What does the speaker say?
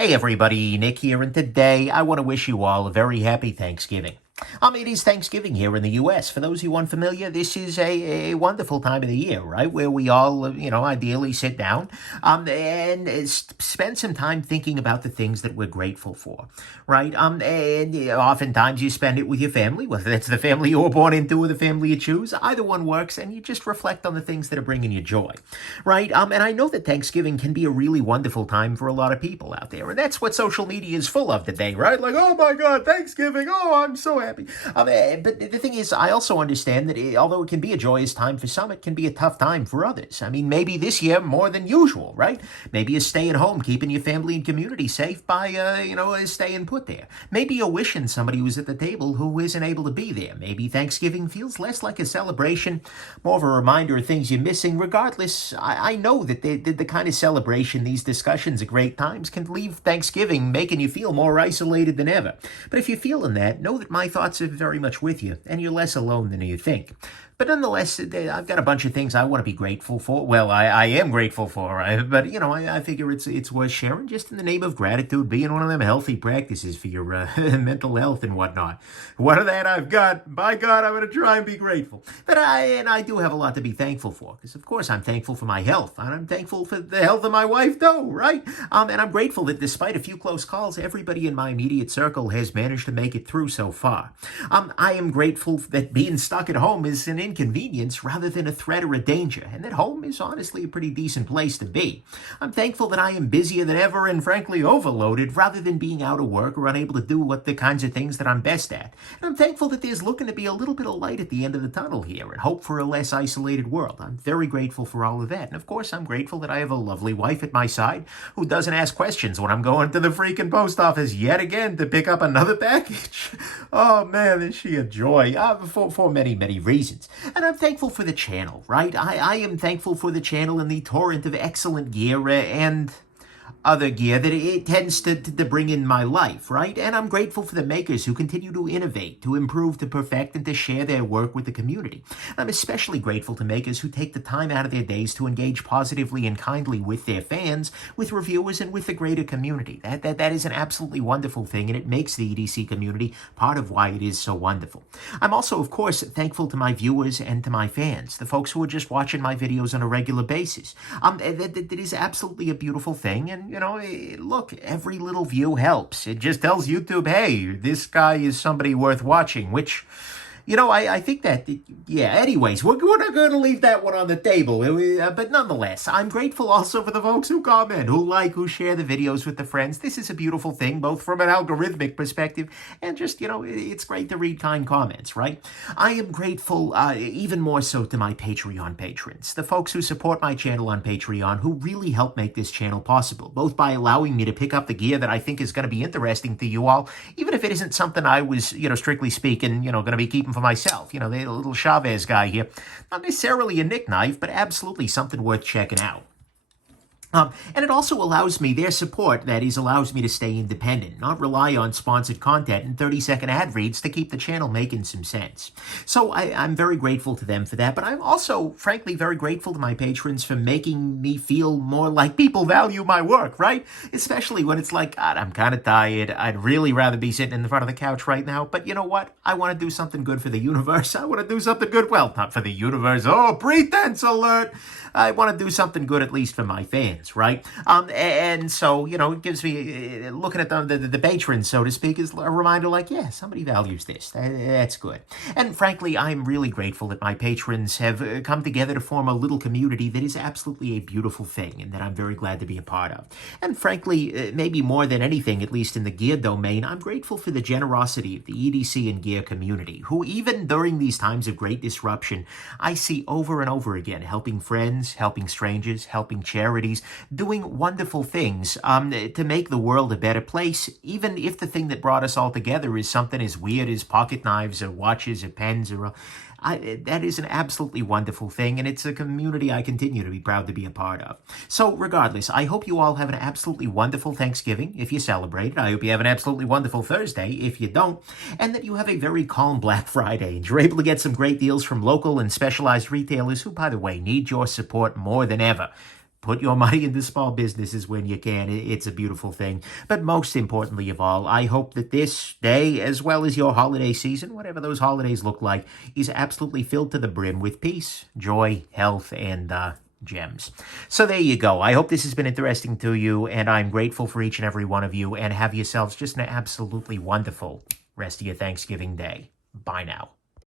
Hey everybody, Nick here, and today I want to wish you all a very happy Thanksgiving. It is Thanksgiving here in the U.S. For those of you unfamiliar, this is a wonderful time of the year, right? Where we all, ideally sit down and spend some time thinking about the things that we're grateful for, right? Oftentimes you spend it with your family, whether that's the family you were born into or the family you choose. Either one works, and you just reflect on the things that are bringing you joy, right? And I know that Thanksgiving can be a really wonderful time for a lot of people out there, and that's what social media is full of today, right? Like, oh my God, Thanksgiving! Oh, I'm so happy. But the thing is, I also understand that although it can be a joyous time for some, it can be a tough time for others. I mean, maybe this year more than usual, right? Maybe you're staying home, keeping your family and community safe by, staying put there. Maybe you're wishing somebody was at the table who isn't able to be there. Maybe Thanksgiving feels less like a celebration, more of a reminder of things you're missing. Regardless, I know that the kind of celebration, these discussions at great times can leave Thanksgiving making you feel more isolated than ever. But if you're feeling that, know that my thoughts are very much with you, and you're less alone than you think. But nonetheless, I've got a bunch of things I want to be grateful for. Well, I am grateful for, but I figure it's worth sharing just in the name of gratitude, being one of them healthy practices for your mental health and whatnot. One of that I've got. By God, I'm going to try and be grateful. But I do have a lot to be thankful for, because of course I'm thankful for my health, and I'm thankful for the health of my wife too, right? And I'm grateful that despite a few close calls, everybody in my immediate circle has managed to make it through so far. I am grateful that being stuck at home is an inconvenience rather than a threat or a danger, and that home is honestly a pretty decent place to be. I'm thankful that I am busier than ever and frankly overloaded rather than being out of work or unable to do the kinds of things that I'm best at. And I'm thankful that there's looking to be a little bit of light at the end of the tunnel here and hope for a less isolated world. I'm very grateful for all of that. And of course, I'm grateful that I have a lovely wife at my side who doesn't ask questions when I'm going to the freaking post office yet again to pick up another package. Oh man, is she a joy for many, many reasons. And I'm thankful for the channel, right? I am thankful for the channel and the torrent of excellent gear and other gear that it tends to bring in my life, right? And I'm grateful for the makers who continue to innovate, to improve, to perfect, and to share their work with the community. I'm especially grateful to makers who take the time out of their days to engage positively and kindly with their fans, with reviewers, and with the greater community. That is an absolutely wonderful thing, and it makes the EDC community part of why it is so wonderful. I'm also, of course, thankful to my viewers and to my fans, the folks who are just watching my videos on a regular basis. That is absolutely a beautiful thing, and look, every little view helps. It just tells YouTube, hey, this guy is somebody worth watching, which, I think that, anyways, we're not going to leave that one on the table. But nonetheless, I'm grateful also for the folks who comment, who share the videos with the friends. This is a beautiful thing, both from an algorithmic perspective and just, it's great to read kind comments, right? I am grateful even more so to my Patreon patrons, the folks who support my channel on Patreon, who really help make this channel possible, both by allowing me to pick up the gear that I think is going to be interesting to you all, even if it isn't something I was, strictly speaking, going to be keeping for myself. The little Shabazz guy here. Not necessarily a Nick knife, but absolutely something worth checking out. And it also allows me, their support, that is, allows me to stay independent, not rely on sponsored content and 30-second ad reads to keep the channel making some sense. So I'm very grateful to them for that, but I'm also, frankly, very grateful to my patrons for making me feel more like people value my work, right? Especially when it's like, God, I'm kind of tired. I'd really rather be sitting in the front of the couch right now, but you know what? I want to do something good for the universe. I want to do something good, well, not for the universe. Oh, pretense alert! I want to do something good at least for my fans, right? And so, it gives me, looking at the patrons, so to speak, is a reminder like, yeah, somebody values this. That's good. And frankly, I'm really grateful that my patrons have come together to form a little community that is absolutely a beautiful thing and that I'm very glad to be a part of. And frankly, maybe more than anything, at least in the gear domain, I'm grateful for the generosity of the EDC and gear community, who even during these times of great disruption, I see over and over again, helping friends, helping strangers, helping charities, doing wonderful things to make the world a better place, even if the thing that brought us all together is something as weird as pocket knives or watches or pens or... that is an absolutely wonderful thing, and it's a community I continue to be proud to be a part of. So regardless, I hope you all have an absolutely wonderful Thanksgiving if you celebrate it. I hope you have an absolutely wonderful Thursday if you don't, and that you have a very calm Black Friday and you're able to get some great deals from local and specialized retailers who, by the way, need your support more than ever. Put your money into small businesses when you can. It's a beautiful thing. But most importantly of all, I hope that this day, as well as your holiday season, whatever those holidays look like, is absolutely filled to the brim with peace, joy, health, and gems. So there you go. I hope this has been interesting to you, and I'm grateful for each and every one of you, and have yourselves just an absolutely wonderful rest of your Thanksgiving day. Bye now.